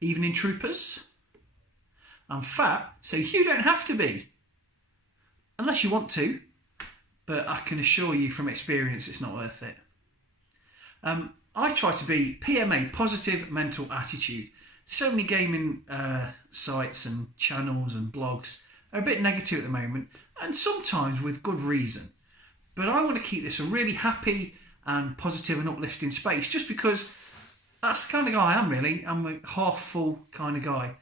evening troopers. I'm fat, so you don't have to be. Unless you want to, but I can assure you from experience it's not worth it. I try to be PMA, positive mental attitude. So many gaming sites and channels and blogs are a bit negative at the moment, and sometimes with good reason. But I want to keep this a really happy and positive and uplifting space, just because that's the kind of guy I am, really. I'm a half full kind of guy,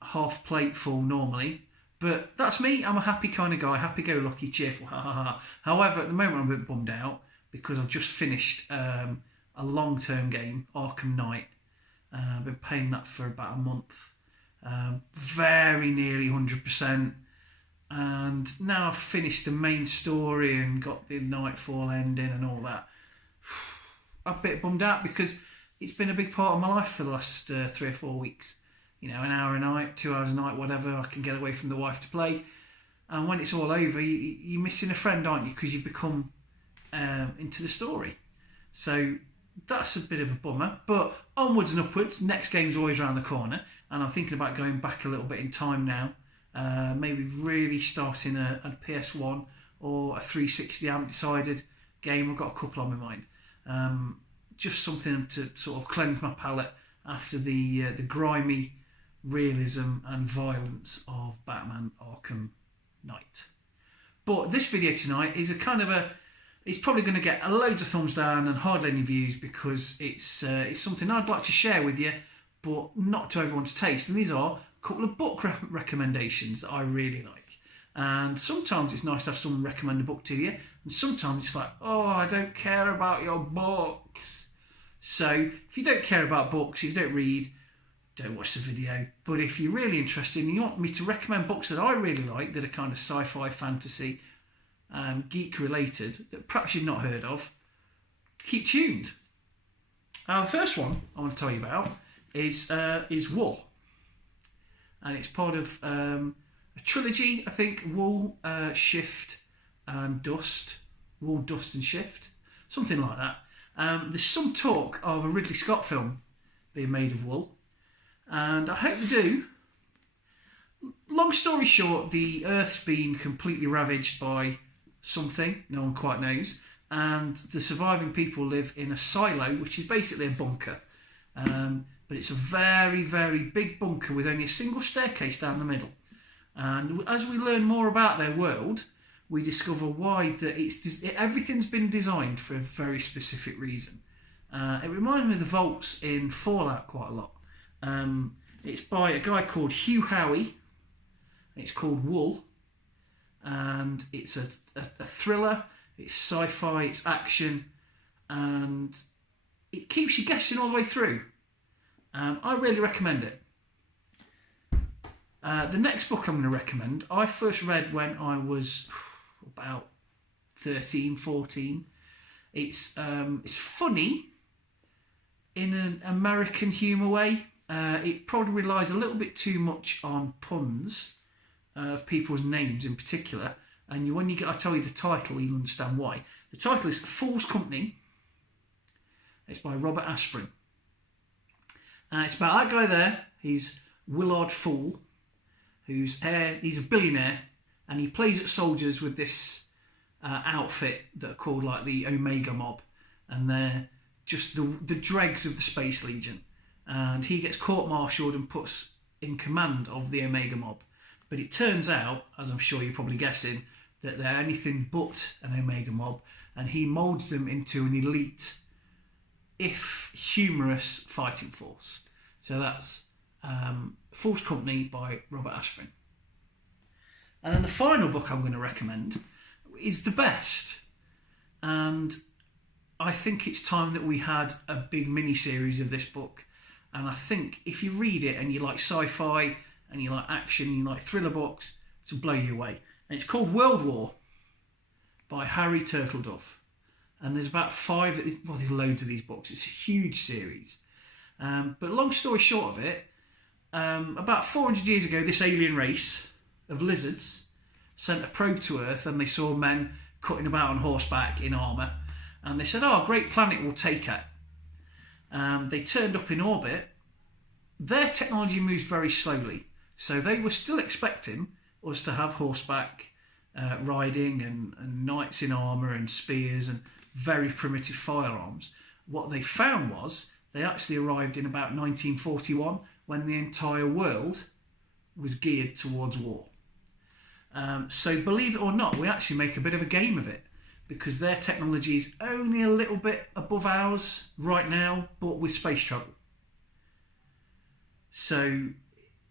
half plate full normally. But that's me. I'm a happy kind of guy, happy-go-lucky, cheerful, ha ha ha. However, at the moment I'm a bit bummed out because I've just finished a long-term game, Arkham Knight. I've been playing that for about a month. Very nearly 100%. And now I've finished the main story and got the Nightfall ending and all that. I'm a bit bummed out because it's been a big part of my life for the last 3 or 4 weeks. You know, an hour a night, 2 hours a night, whatever. I can get away from the wife to play. And when it's all over, you're missing a friend, aren't you? Because you become into the story. So that's a bit of a bummer. But onwards and upwards. Next game's always around the corner. And I'm thinking about going back a little bit in time now. Maybe really starting a PS1 or a 360, I haven't decided, game. I've got a couple on my mind. Just something to sort of cleanse my palate after the grimy realism and violence of Batman Arkham Knight. But this video tonight is a kind of it's probably going to get loads of thumbs down and hardly any views because it's something I'd like to share with you, but not to everyone's taste. And these are a couple of book recommendations that I really like. And sometimes it's nice to have someone recommend a book to you, and sometimes it's like, oh, I don't care about your books. So if you don't care about books, if you don't read, don't watch the video. But if you're really interested and you want me to recommend books that I really like, that are kind of sci-fi, fantasy, geek related, that perhaps you've not heard of, keep tuned. The first one I want to tell you about is Wool. And it's part of a trilogy, I think, Wool, Shift and Dust. Wool, Dust and Shift. Something like that. There's some talk of a Ridley Scott film being made of Wool. And I hope they do. Long story short, the Earth's been completely ravaged by something, no one quite knows. And the surviving people live in a silo, which is basically a bunker. But it's a very, very big bunker with only a single staircase down the middle. And as we learn more about their world, we discover why everything's been designed for a very specific reason. It reminds me of the vaults in Fallout quite a lot. It's by a guy called Hugh Howey. It's called Wool. And it's a thriller. It's sci-fi, it's action. And it keeps you guessing all the way through. I really recommend it. The next book I'm going to recommend, I first read when I was about 13, 14. It's funny in an American humour way. It probably relies a little bit too much on puns of people's names in particular. And when I tell you the title, you understand why. The title is Fool's Company. It's by Robert Asprin. It's about that guy there. He's Willard Fool, he's a billionaire, and he plays at soldiers with this outfit that are called like the Omega Mob, and they're just the dregs of the Space Legion. And he gets court-martialed and puts in command of the Omega Mob. But it turns out, as I'm sure you're probably guessing, that they're anything but an Omega Mob, and he moulds them into an elite, if humorous, fighting force. So that's Fool's Company by Robert Asprin. And then the final book I'm going to recommend is the best. And I think it's time that we had a big mini-series of this book. And I think if you read it and you like sci-fi and you like action, you like thriller books, it'll blow you away. And it's called World War by Harry Turtledove. And there's about there's loads of these books. It's a huge series. But long story short of it, about 400 years ago, this alien race of lizards sent a probe to Earth, and they saw men cutting about on horseback in armour. And they said, oh, a great planet we'll take it. They turned up in orbit, their technology moves very slowly. So they were still expecting us to have horseback riding and knights in armour and spears and very primitive firearms. What they found was they actually arrived in about 1941 when the entire world was geared towards war. So believe it or not, we actually make a bit of a game of it because their technology is only a little bit above ours right now, but with space travel. So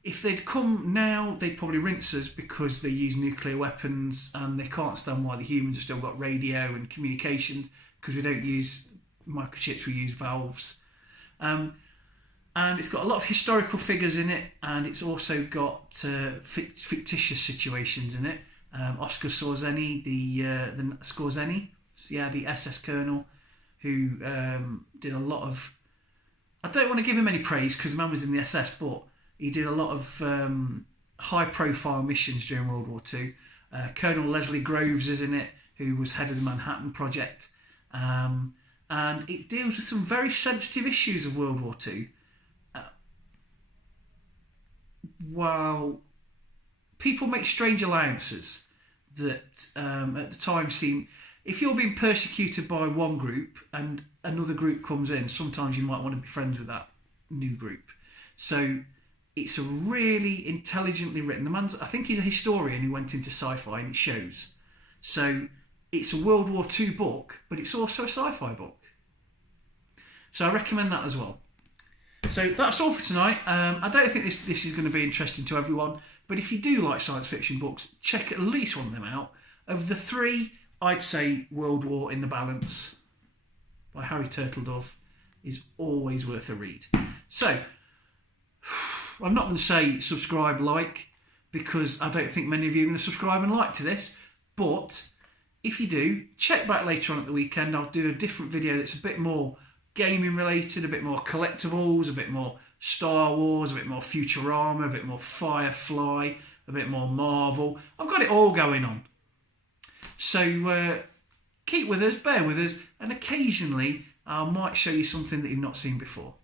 if they'd come now, they'd probably rinse us because they use nuclear weapons and they can't stand why the humans have still got radio and communications because we don't use microchips, we use valves. And it's got a lot of historical figures in it, and it's also got fictitious situations in it. Oscar Scorzeni, the SS Colonel, who did a lot of... I don't want to give him any praise because the man was in the SS, but he did a lot of high-profile missions during World War II. Colonel Leslie Groves is in it, who was head of the Manhattan Project. And it deals with some very sensitive issues of World War II. While people make strange allowances that at the time seem... If you're being persecuted by one group and another group comes in, sometimes you might want to be friends with that new group. So it's a really intelligently written... I think he's a historian who went into sci-fi, and it shows. So it's a World War II book, but it's also a sci-fi book. So I recommend that as well. So that's all for tonight. I don't think this is going to be interesting to everyone, but if you do like science fiction books, check at least one of them out. Of the three, I'd say World War in the Balance by Harry Turtledove is always worth a read. So, I'm not going to say subscribe, like, because I don't think many of you are going to subscribe and like to this, but if you do, check back later on at the weekend. I'll do a different video that's a bit more gaming related, a bit more collectibles, a bit more Star Wars, a bit more Futurama, a bit more Firefly, a bit more Marvel. I've got it all going on. So keep with us, bear with us, and occasionally I might show you something that you've not seen before.